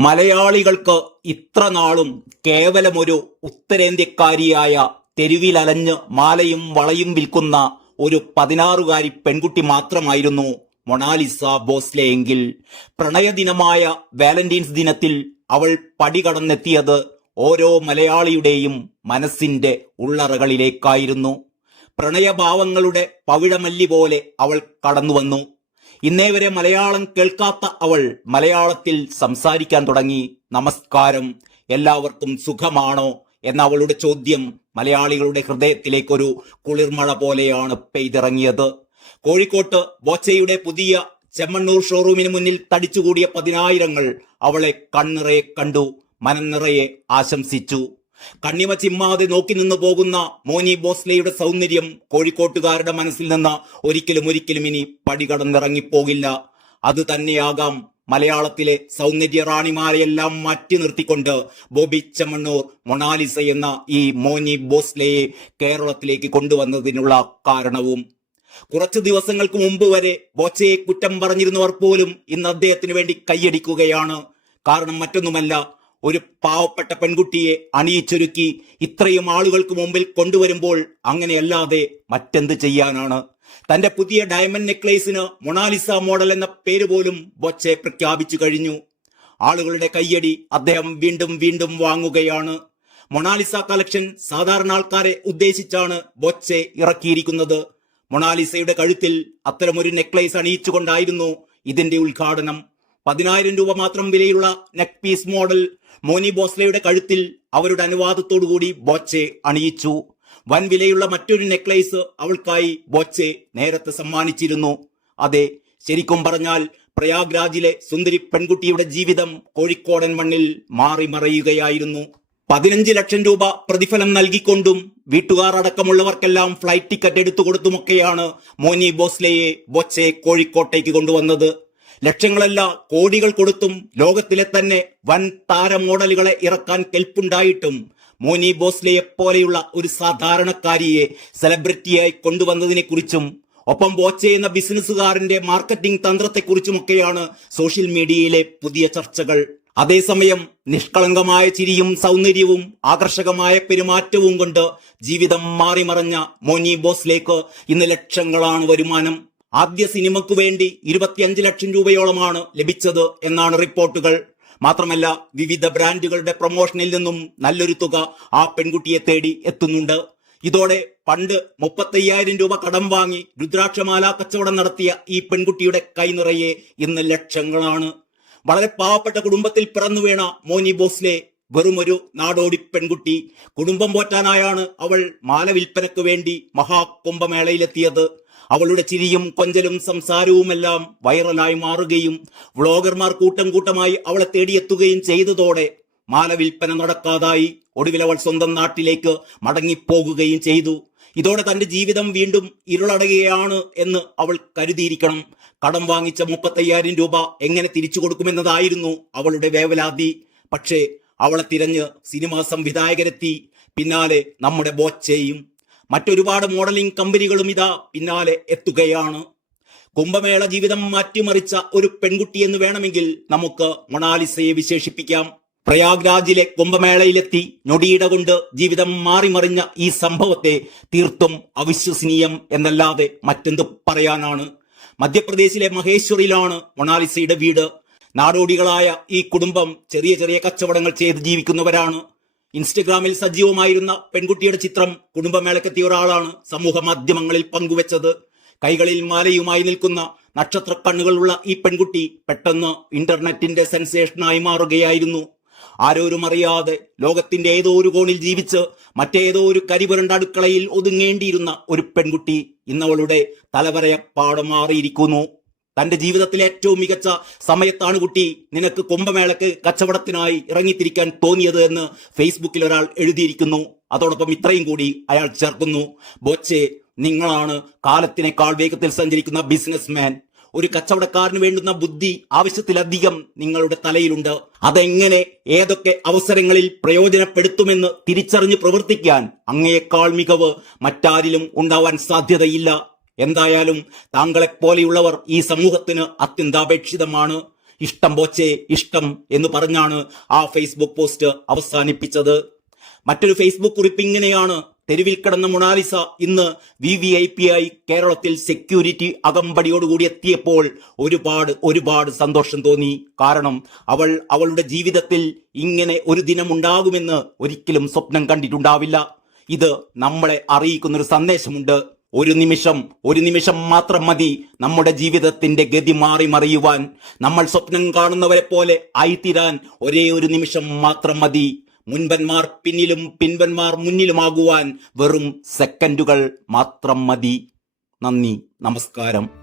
മലയാളികൾക്ക് ഇത്ര നാളും കേവലമൊരു ഉത്തരേന്ത്യക്കാരിയായ തെരുവിലലഞ്ഞ് മാലയും വളയും വിൽക്കുന്ന ഒരു പതിനാറുകാരി പെൺകുട്ടി മാത്രമായിരുന്നു മൊണാലിസ ബോസ്ലെ എങ്കിൽ. പ്രണയദിനമായ വാലന്റീൻസ് ദിനത്തിൽ അവൾ പടി കടന്നെത്തിയത് ഓരോ മലയാളിയുടെയും മനസ്സിന്റെ ഉള്ളറകളിലേക്കായിരുന്നു. പ്രണയഭാവങ്ങളുടെ പവിഴമല്ലി പോലെ അവൾ കടന്നുവന്നു. ഇന്നേ വരെ മലയാളം കേൾക്കാത്ത അവൾ മലയാളത്തിൽ സംസാരിക്കാൻ തുടങ്ങി. നമസ്കാരം. എല്ലാവർക്കും സുഖമാണോ എന്ന അവളുടെ ചോദ്യം മലയാളികളുടെ ഹൃദയത്തിലേക്കൊരു കുളിർമഴ പോലെയാണ് പെയ്തിറങ്ങിയത്. കോഴിക്കോട്ട് ബോച്ചയുടെ പുതിയ ചെമ്മണ്ണൂർ ഷോറൂമിന് മുന്നിൽ തടിച്ചുകൂടിയ പതിനായിരങ്ങൾ അവളെ കണ്ണിറയെ കണ്ടു. മനം നിറയെ ആശംസിച്ചു. കണ്ണിമ ചിമ്മാതെ നോക്കി നിന്നു പോകുന്ന മോനി ബോസ്ലെയുടെ സൗന്ദര്യം കോഴിക്കോട്ടുകാരുടെ മനസ്സിൽ നിന്ന് ഒരിക്കലും ഒരിക്കലും ഇനി പടികടന്നിറങ്ങിപ്പോകില്ല. അത് തന്നെയാകാം മലയാളത്തിലെ സൗന്ദര്യ റാണിമാരെയെല്ലാം മാറ്റി നിർത്തിക്കൊണ്ട് ബോബി ചമ്മണ്ണൂർ മൊണാലിസ എന്ന ഈ മോനി ബോസ്ലെയെ കേരളത്തിലേക്ക് കൊണ്ടുവന്നതിനുള്ള കാരണവും. കുറച്ചു ദിവസങ്ങൾക്ക് മുമ്പ് വരെ ബോച്ചയെ കുറ്റം പറഞ്ഞിരുന്നവർ പോലും ഇന്ന് അദ്ദേഹത്തിന് വേണ്ടി കൈയടിക്കുകയാണ്. കാരണം മറ്റൊന്നുമല്ല ഒരു പാവപ്പെട്ട പെൺകുട്ടിയെ അണിയിച്ചൊരുക്കി ഇത്രയും ആളുകൾക്ക് മുമ്പിൽ കൊണ്ടുവരുമ്പോൾ അങ്ങനെയല്ലാതെ മറ്റെന്ത് ചെയ്യാനാണ്? തന്റെ പുതിയ ഡയമണ്ട് നെക്ലേസിന് മൊണാലിസ മോഡൽ എന്ന പേര് പോലും ബൊച്ചെ പ്രഖ്യാപിച്ചു കഴിഞ്ഞു. ആളുകളുടെ കയ്യടി അദ്ദേഹം വീണ്ടും വീണ്ടും വാങ്ങുകയാണ്. മൊണാലിസ കളക്ഷൻ സാധാരണ ആൾക്കാരെ ഉദ്ദേശിച്ചാണ് ബൊച്ചെ ഇറക്കിയിരിക്കുന്നത്. മൊണാലിസയുടെ കഴുത്തിൽ അത്തരമൊരു നെക്ലേസ് അണിയിച്ചുകൊണ്ടായിരുന്നു ഇതിന്റെ ഉദ്ഘാടനം. പതിനായിരം രൂപ മാത്രം വിലയുള്ള നെക്ക് പീസ് മോഡൽ മോനി ബോസ്ലയുടെ കഴുത്തിൽ അവരുടെ അനുവാദത്തോടുകൂടി ബോച്ചെ അണിയിച്ചു. വൻ വിലയുള്ള മറ്റൊരു നെക്ലേസ് അവൾക്കായി ബോച്ചെ നേരത്തെ സമ്മാനിച്ചിരുന്നു. അതെ ശരിക്കും പറഞ്ഞാൽ പ്രയാഗ്രാജിലെ സുന്ദരി പെൺകുട്ടിയുടെ ജീവിതം കോഴിക്കോടൻ മണ്ണിൽ മാറി മറയുകയായിരുന്നു. പതിനഞ്ച് ലക്ഷം രൂപ പ്രതിഫലം നൽകിക്കൊണ്ടും വീട്ടുകാർ അടക്കമുള്ളവർക്കെല്ലാം ഫ്ലൈറ്റ് ടിക്കറ്റ് എടുത്തു കൊടുത്തുമൊക്കെയാണ് മോനി ബോസ്ലെയെ ബോച്ചെ കോഴിക്കോട്ടേക്ക് കൊണ്ടുവന്നത്. ലക്ഷങ്ങളല്ല കോടികൾ കൊടുത്തും ലോകത്തിലെ തന്നെ വൻ താര മോഡലുകളെ ഇറക്കാൻ കെൽപ്പുണ്ടായിട്ടും മോനി ബോസ്ലെയെ പോലെയുള്ള ഒരു സാധാരണക്കാരിയെ സെലിബ്രിറ്റിയായി കൊണ്ടുവന്നതിനെ കുറിച്ചും ഒപ്പം വാച്ച് ചെയ്യുന്ന ബിസിനസ്സുകാരന്റെ മാർക്കറ്റിംഗ് തന്ത്രത്തെക്കുറിച്ചുമൊക്കെയാണ് സോഷ്യൽ മീഡിയയിലെ പുതിയ ചർച്ചകൾ. അതേസമയം നിഷ്കളങ്കമായ ചിരിയും സൗന്ദര്യവും ആകർഷകമായ പെരുമാറ്റവും കൊണ്ട് ജീവിതം മാറിമറഞ്ഞ മോനി ബോസ്ലേക്ക് ഇന്ന് ലക്ഷങ്ങളാണ് വരുമാനം. ആദ്യ സിനിമയ്ക്ക് വേണ്ടി ഇരുപത്തിയഞ്ച് ലക്ഷം രൂപയോളമാണ് ലഭിച്ചത് എന്നാണ് റിപ്പോർട്ടുകൾ. മാത്രമല്ല വിവിധ ബ്രാൻഡുകളുടെ പ്രൊമോഷനിൽ നിന്നും നല്ലൊരു തുക ആ പെൺകുട്ടിയെ തേടി എത്തുന്നുണ്ട്. ഇതോടെ പണ്ട് മുപ്പത്തയ്യായിരം രൂപ കടം വാങ്ങി രുദ്രാക്ഷമാല കച്ചവടം നടത്തിയ ഈ പെൺകുട്ടിയുടെ കൈനിറയെ ഇന്ന് ലക്ഷങ്ങളാണ്. വളരെ പാവപ്പെട്ട കുടുംബത്തിൽ പിറന്നു വീണ മോനി ബോസ്ലെ വെറുമൊരു നാടോടി പെൺകുട്ടി. കുടുംബം പോറ്റാനായാണ് അവൾ മാല വിൽപ്പനയ്ക്ക് വേണ്ടി മഹാകുംഭമേളയിലെത്തിയത്. അവളുടെ ചിരിയും കൊഞ്ചലും സംസാരവുമെല്ലാം വൈറലായി മാറുകയും വ്ളോഗർമാർ കൂട്ടം കൂട്ടമായി അവളെ തേടിയെത്തുകയും ചെയ്തതോടെ മാല വിൽപ്പന നടക്കാതായി. ഒടുവിൽ അവൾ സ്വന്തം നാട്ടിലേക്ക് മടങ്ങിപ്പോകുകയും ചെയ്തു. ഇതോടെ തന്റെ ജീവിതം വീണ്ടും ഇരുളടയുകയാണ് എന്ന് അവൾ കരുതിയിരിക്കണം. കടം വാങ്ങിച്ച മുപ്പത്തയ്യായിരം രൂപ എങ്ങനെ തിരിച്ചു കൊടുക്കുമെന്നതായിരുന്നു അവളുടെ വേവലാതി. പക്ഷേ അവളെ തിരഞ്ഞ് സിനിമാ സംവിധായകരെത്തി. പിന്നാലെ നമ്മുടെ ബോച്ചയും മറ്റൊരുപാട് മോഡലിംഗ് കമ്പനികളും ഇതാ പിന്നാലെ എത്തുകയാണ്. കുംഭമേള ജീവിതം മാറ്റിമറിച്ച ഒരു പെൺകുട്ടി എന്ന് വേണമെങ്കിൽ നമുക്ക് മൊണാലിസയെ വിശേഷിപ്പിക്കാം. പ്രയാഗ്രാജിലെ കുംഭമേളയിലെത്തി ഞൊടിയിട കൊണ്ട് ജീവിതം മാറിമറിഞ്ഞ ഈ സംഭവത്തെ തീർത്തും അവിശ്വസനീയം എന്നല്ലാതെ മറ്റെന്ത് പറയാനാണ്? മധ്യപ്രദേശിലെ മഹേശ്വറിലാണ് മൊണാലിസയുടെ വീട്. നാടോടികളായ ഈ കുടുംബം ചെറിയ ചെറിയ കച്ചവടങ്ങൾ ചെയ്ത് ജീവിക്കുന്നവരാണ്. ഇൻസ്റ്റഗ്രാമിൽ സജീവമായിരുന്ന പെൺകുട്ടിയുടെ ചിത്രം കുടുംബമേളക്കെത്തിയ ഒരാളാണ് സമൂഹ മാധ്യമങ്ങളിൽ പങ്കുവച്ചത്. കൈകളിൽ മാലയുമായി നിൽക്കുന്ന നക്ഷത്ര കണ്ണുകളുള്ള ഈ പെൺകുട്ടി പെട്ടെന്ന് ഇന്റർനെറ്റിന്റെ സെൻസേഷനായി മാറുകയായിരുന്നു. ആരോരും അറിയാതെ ലോകത്തിന്റെ ഏതോ ഒരു കോണിൽ ജീവിച്ച് മറ്റേതോ ഒരു കരിപുരണ്ട അടുക്കളയിൽ ഒതുങ്ങേണ്ടിയിരുന്ന ഒരു പെൺകുട്ടി ഇന്നവളുടെ തലവരയപ്പാടം മാറിയിരിക്കുന്നു. തന്റെ ജീവിതത്തിലെ ഏറ്റവും മികച്ച സമയത്താണ് കുട്ടി നിനക്ക് കുംഭമേളക്ക് കച്ചവടത്തിനായി ഇറങ്ങിത്തിരിക്കാൻ തോന്നിയത് എന്ന് ഫേസ്ബുക്കിൽ ഒരാൾ എഴുതിയിരിക്കുന്നു. അതോടൊപ്പം ഇത്രയും കൂടി അയാൾ ചേർക്കുന്നു. ബോച്ചെ നിങ്ങളാണ് കാലത്തിനേക്കാൾ വേഗത്തിൽ സഞ്ചരിക്കുന്ന ബിസിനസ്മാൻ ഒരു കച്ചവടക്കാരന് വേണ്ടുന്ന ബുദ്ധി ആവശ്യത്തിലധികം നിങ്ങളുടെ തലയിലുണ്ട്. അതെങ്ങനെ ഏതൊക്കെ അവസരങ്ങളിൽ പ്രയോജനപ്പെടുത്തുമെന്ന് തിരിച്ചറിഞ്ഞ് പ്രവർത്തിക്കാൻ അങ്ങയേക്കാൾ മികവ് മറ്റാരിലും ഉണ്ടാവാൻ സാധ്യതയില്ല. എന്തായാലും താങ്കളെപ്പോലെയുള്ളവർ ഈ സമൂഹത്തിന് അത്യന്താപേക്ഷിതമാണ്. ഇഷ്ടം പോച്ചേ ഇഷ്ടം എന്ന് പറഞ്ഞാണ് ആ ഫേസ്ബുക്ക് പോസ്റ്റ് അവസാനിപ്പിച്ചത്. മറ്റൊരു ഫേസ്ബുക്ക് കുറിപ്പ് ഇങ്ങനെയാണ്. തെരുവിൽ കിടന്ന മൊണാലിസ ഇന്ന് വി വി ഐ പി ആയി കേരളത്തിൽ സെക്യൂരിറ്റി അകമ്പടിയോടുകൂടി എത്തിയപ്പോൾ ഒരുപാട് ഒരുപാട് സന്തോഷം തോന്നി. കാരണം അവൾ അവളുടെ ജീവിതത്തിൽ ഇങ്ങനെ ഒരു ദിനം ഉണ്ടാകുമെന്ന് ഒരിക്കലും സ്വപ്നം കണ്ടിട്ടുണ്ടാവില്ല. ഇത് നമ്മളെ അറിയിക്കുന്നൊരു സന്ദേശമുണ്ട്. ഒരു നിമിഷം ഒരു നിമിഷം മാത്രം മതി നമ്മുടെ ജീവിതത്തിന്റെ ഗതി മാറി മറിയുവാൻ. നമ്മൾ സ്വപ്നം കാണുന്നവരെ പോലെ ആയിത്തീരാൻ ഒരേ ഒരു നിമിഷം മാത്രം മതി. മുൻപന്മാർ പിന്നിലും പിൻപന്മാർ മുന്നിലുമാകുവാൻ വെറും സെക്കൻഡുകൾ മാത്രം മതി. നന്ദി നമസ്കാരം.